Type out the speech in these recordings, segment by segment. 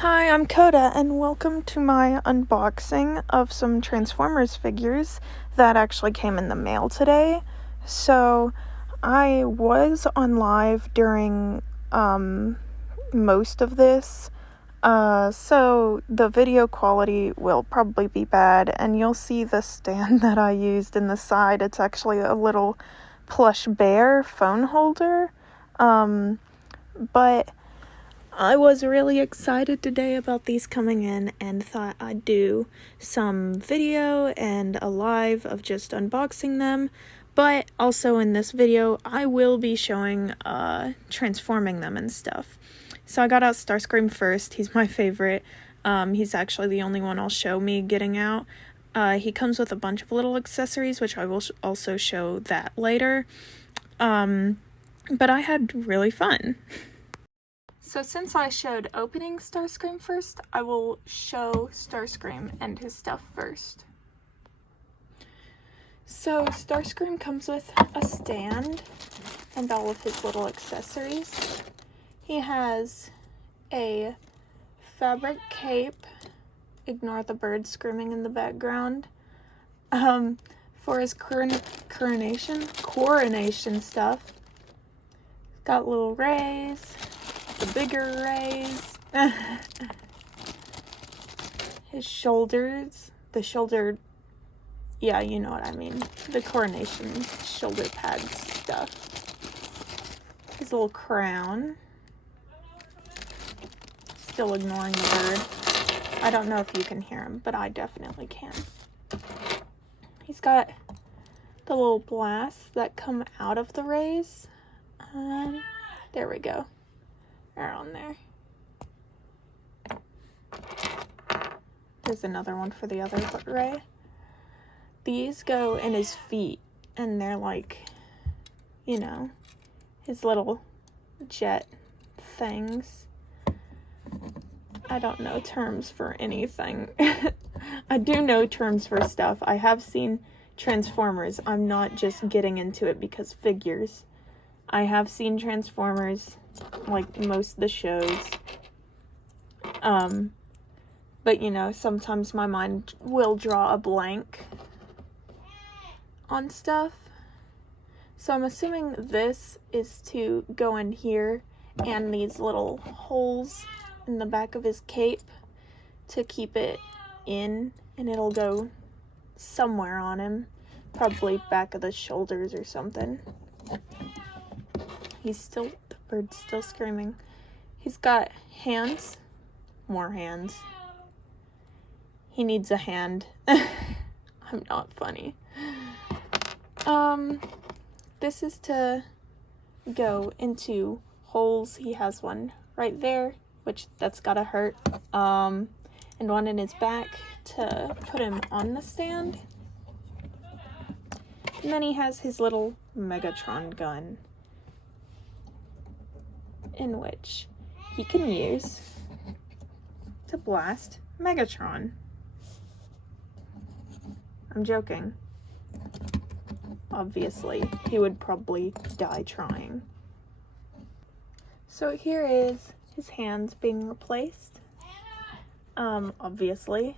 Hi, I'm Coda, and welcome to my unboxing of some Transformers figures that actually came in the mail today. So, I was on live during, most of this, so the video quality will probably be bad, and you'll see the stand that I used in the side. It's actually a little plush bear phone holder, but I was really excited today about these coming in and thought I'd do some video and a live of just unboxing them, but also in this video I will be showing transforming them and stuff. So I got out Starscream first. He's my favorite. He's actually the only one I'll show me getting out. He comes with a bunch of little accessories, which I will also show that later. But I had really fun. So since I showed opening Starscream first, I will show Starscream and his stuff first. So Starscream comes with a stand and all of his little accessories. He has a fabric cape, ignore the bird screaming in the background, for his coronation stuff. Got little rays. The bigger rays, his shoulders, yeah, you know what I mean, the coronation shoulder pad stuff, his little crown, still ignoring the bird. I don't know if you can hear him, but I definitely can. He's got the little blasts that come out of the rays. There we go. On there. There's another one for the other ray. These go in his feet, and they're like, you know, his little jet things. I don't know terms for anything. I do know terms for stuff. I have seen Transformers. I'm not just getting into it because figures. I have seen Transformers, like most of the shows, but you know, sometimes my mind will draw a blank on stuff, so I'm assuming this is to go in here and these little holes in the back of his cape to keep it in, and it'll go somewhere on him, probably back of the shoulders or something. The bird's still screaming. He's got hands. More hands. He needs a hand. I'm not funny. This is to go into holes. He has one right there, which that's gotta hurt. And one in his back to put him on the stand. And then he has his little megatron gun, in which he can use to blast Megatron. I'm joking. Obviously, he would probably die trying. So here is his hands being replaced. Obviously.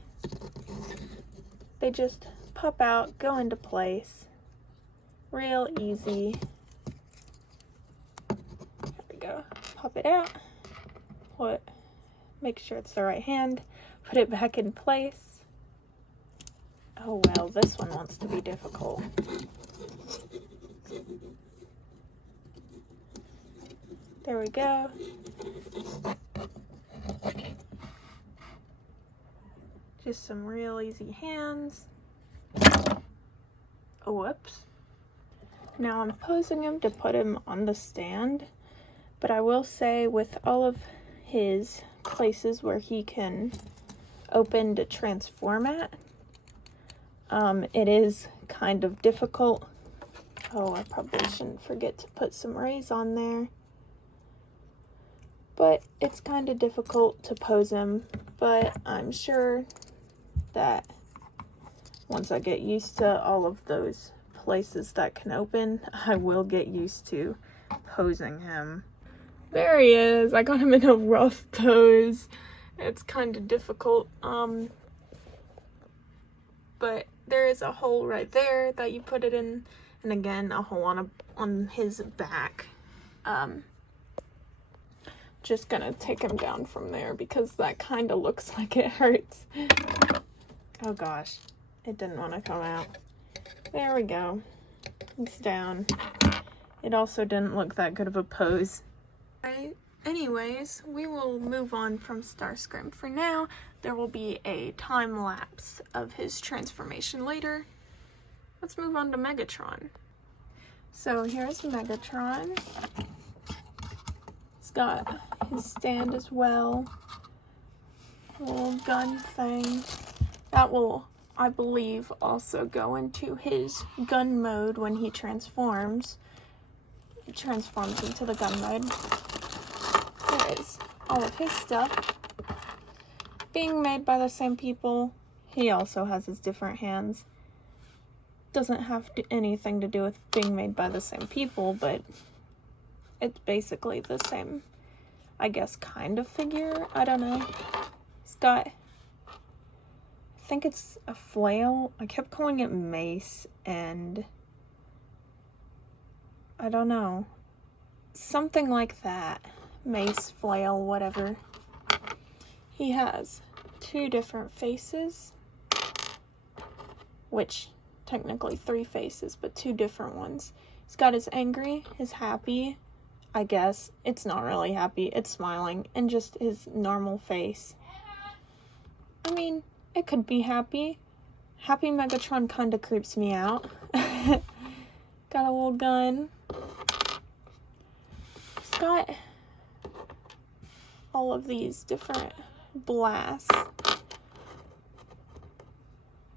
They just pop out, go into place. Real easy. Go. Pop it out, make sure it's the right hand, put it back in place. Oh well, this one wants to be difficult. There we go. Just some real easy hands. Oh, whoops. Now I'm posing him to put him on the stand. But I will say, with all of his places where he can open to transform at, it is kind of difficult. Oh, I probably shouldn't forget to put some rays on there. But it's kind of difficult to pose him, but I'm sure that once I get used to all of those places that can open, I will get used to posing him. There he is. I got him in a rough pose, it's kind of difficult. But there is a hole right there that you put it in, and again a hole on his back. Just gonna take him down from there because that kind of looks like it hurts. Oh gosh, it didn't want to come out. There we go. It's down. It also didn't look that good of a pose. Right. Anyways, we will move on from Starscream for now. There will be a time lapse of his transformation later. Let's move on to Megatron. So here's Megatron. He's got his stand as well. A little gun thing. That will, I believe, also go into his gun mode when he transforms. It transforms into the gun mode. There is all of his stuff. Being made by the same people, he also has his different hands. Doesn't have anything to do with being made by the same people, but it's basically the same, I guess, kind of figure. I don't know. He's got, I think it's a flail. I kept calling it mace, and I don't know. Something like that. Mace, flail, whatever. He has 2 different faces, which technically 3 faces, but 2 different ones. He's got his angry, his happy, I guess. It's not really happy, it's smiling, and just his normal face. I mean, it could be happy. Happy Megatron kinda creeps me out. Got a little gun. He's got all of these different blasts.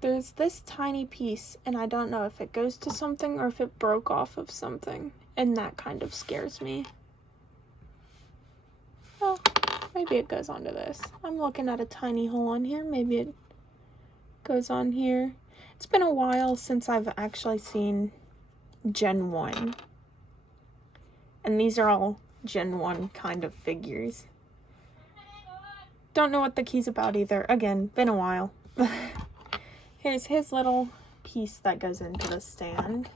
There's this tiny piece, and I don't know if it goes to something or if it broke off of something, and that kind of scares me. Well, maybe it goes onto this. I'm looking at a tiny hole on here. Maybe it goes on here. It's been a while since I've actually seen Gen 1. And these are all Gen 1 kind of figures. Don't know what the key's about either. Again, been a while. Here's his little piece that goes into the stand.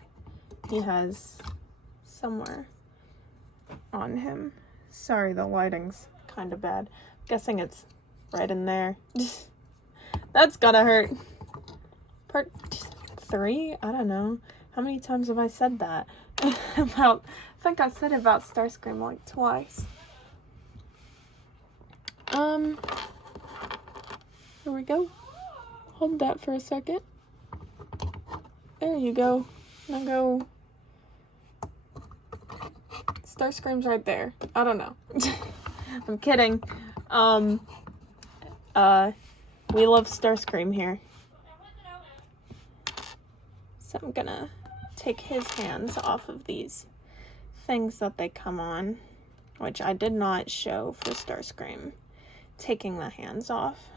He has somewhere on him. Sorry, the lighting's kind of bad. I'm guessing it's right in there. That's gotta hurt. Part 3? I don't know. How many times have I said that? I think I said it about Starscream like twice. Here we go. Hold that for a second. There you go. Now go. Starscream's right there. I don't know. I'm kidding. We love Starscream here. So I'm gonna take his hands off of these things that they come on, which I did not show for Starscream. Taking the hands off.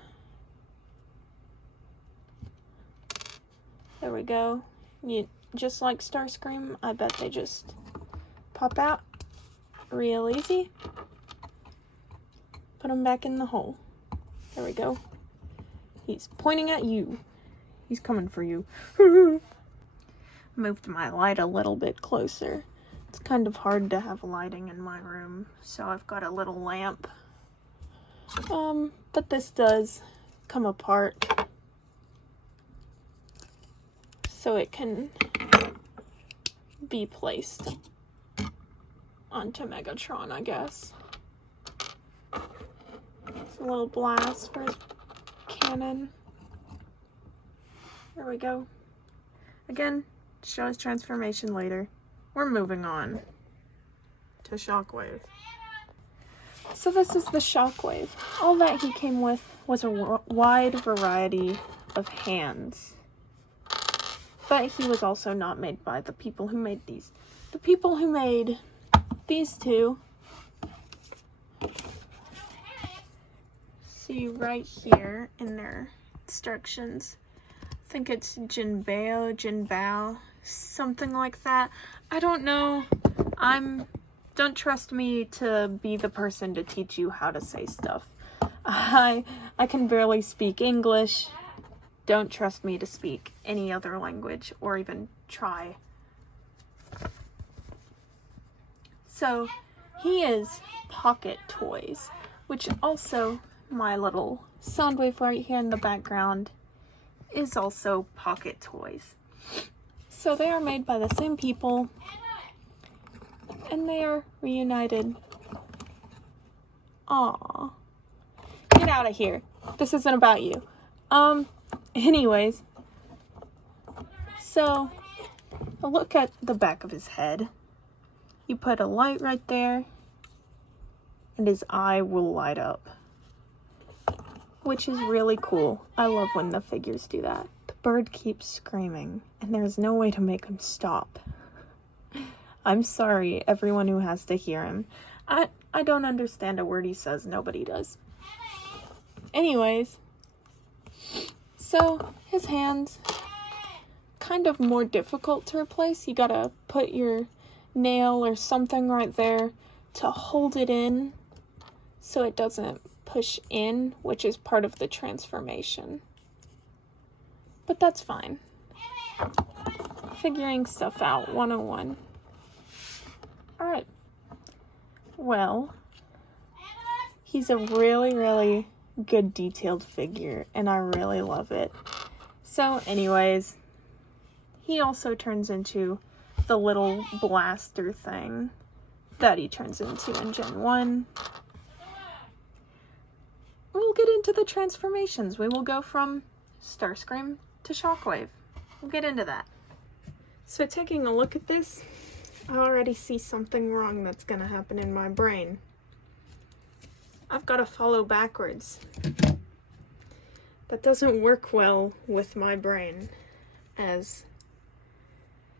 There we go. Just like Starscream, I bet they just pop out real easy. Put them back in the hole. There we go. He's pointing at you. He's coming for you. Moved my light a little bit closer. It's kind of hard to have lighting in my room, so I've got a little lamp. But this does come apart, so it can be placed onto Megatron, I guess. It's a little blast for his cannon. There we go. Again, show his transformation later. We're moving on to Shockwave. So this is the Shockwave. All that he came with was a wide variety of hands. But he was also not made by the people who made these. The people who made these two, see right here in their instructions, I think it's jinbao, something like that. I don't know. Don't trust me to be the person to teach you how to say stuff. I can barely speak English. Don't trust me to speak any other language or even try. So he is Pocket Toys, which also my little sound wave right here in the background is also Pocket Toys. So they are made by the same people and they are reunited. Aww. Get out of here. This isn't about you. Anyways. So, look at the back of his head. You put a light right there, and his eye will light up. Which is really cool. I love when the figures do that. The bird keeps screaming, and there's no way to make him stop. I'm sorry, everyone who has to hear him. I don't understand a word he says. Nobody does. Anyways, so his hands, kind of more difficult to replace. You gotta put your nail or something right there to hold it in so it doesn't push in, which is part of the transformation. But that's fine. Figuring stuff out 101. Alright. Well, he's a really, really good detailed figure, and I really love it. So anyways, he also turns into the little blaster thing that he turns into in Gen 1. We'll get into the transformations. We will go from Starscream to Shockwave. We'll get into that. So taking a look at this, I already see something wrong that's gonna happen in my brain. I've got to follow backwards. That doesn't work well with my brain.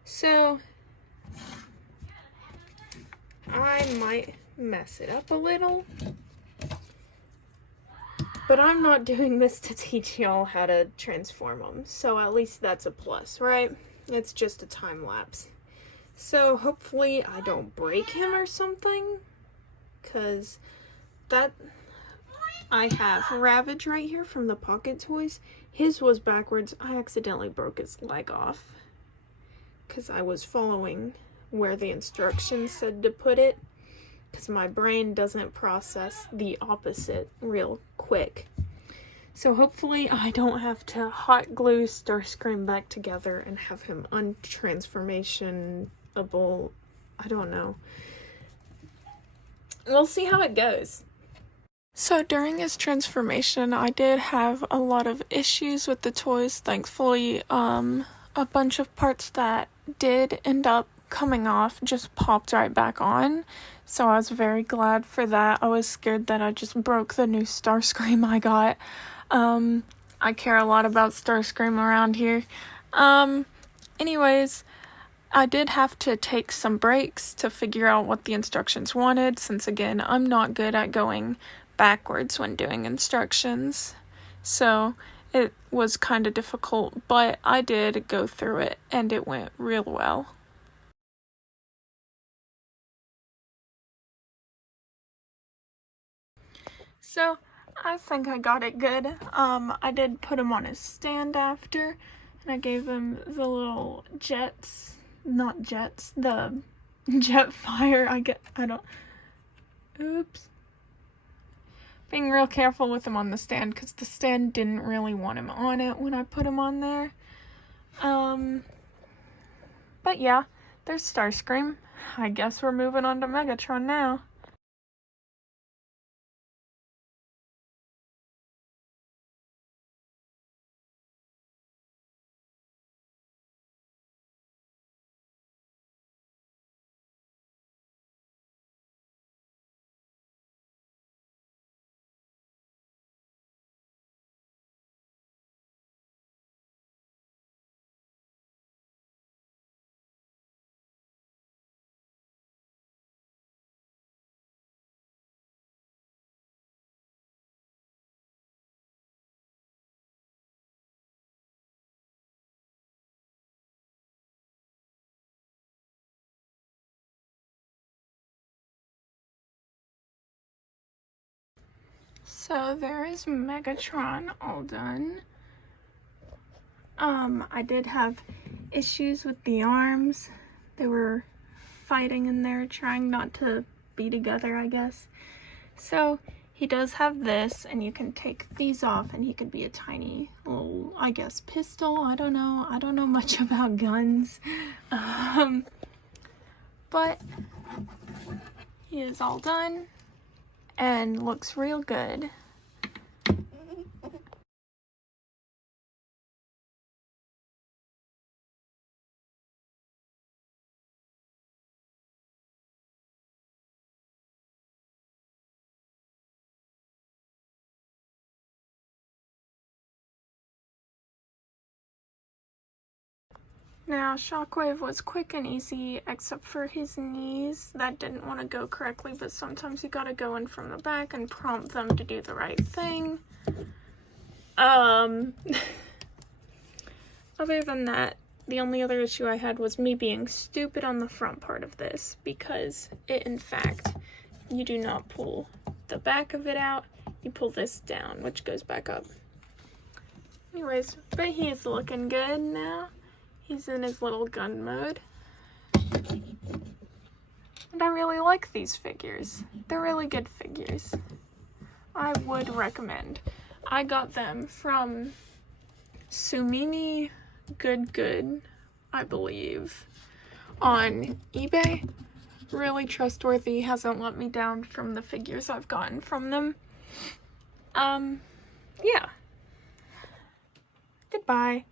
So, I might mess it up a little. But I'm not doing this to teach y'all how to transform them. So at least that's a plus, right? It's just a time lapse. So hopefully I don't break him or something. Because that, I have Ravage right here from the Pocket Toys. His was backwards. I accidentally broke his leg off because I was following where the instructions said to put it, because my brain doesn't process the opposite real quick. So hopefully I don't have to hot glue Starscream back together and have him untransformationable. I don't know. We'll see how it goes. So during his transformation, I did have a lot of issues with the toys. Thankfully, a bunch of parts that did end up coming off just popped right back on. So I was very glad for that. I was scared that I just broke the new Starscream I got. I care a lot about Starscream around here. Anyways, I did have to take some breaks to figure out what the instructions wanted, since again, I'm not good at going backwards when doing instructions. So it was kind of difficult, but I did go through it and it went real well. So I think I got it good. I did put him on his stand after, and I gave him the little jets, not jets, the jet fire. Oops. Being real careful with him on the stand, because the stand didn't really want him on it when I put him on there. But yeah, there's Starscream. I guess we're moving on to Megatron now. So there is Megatron all done. I did have issues with the arms. They were fighting in there, trying not to be together, I guess. So he does have this, and you can take these off, and he could be a tiny little, I guess, pistol. I don't know much about guns. But he is all done and looks real good. Now, Shockwave was quick and easy, except for his knees that didn't want to go correctly, but sometimes you gotta go in from the back and prompt them to do the right thing. Other than that, the only other issue I had was me being stupid on the front part of this, because in fact, you do not pull the back of it out, you pull this down, which goes back up. Anyways, but he's looking good now. He's in his little gun mode. And I really like these figures. They're really good figures. I would recommend. I got them from sumimigoodgood, I believe, on eBay. Really trustworthy, hasn't let me down from the figures I've gotten from them. Yeah. Goodbye.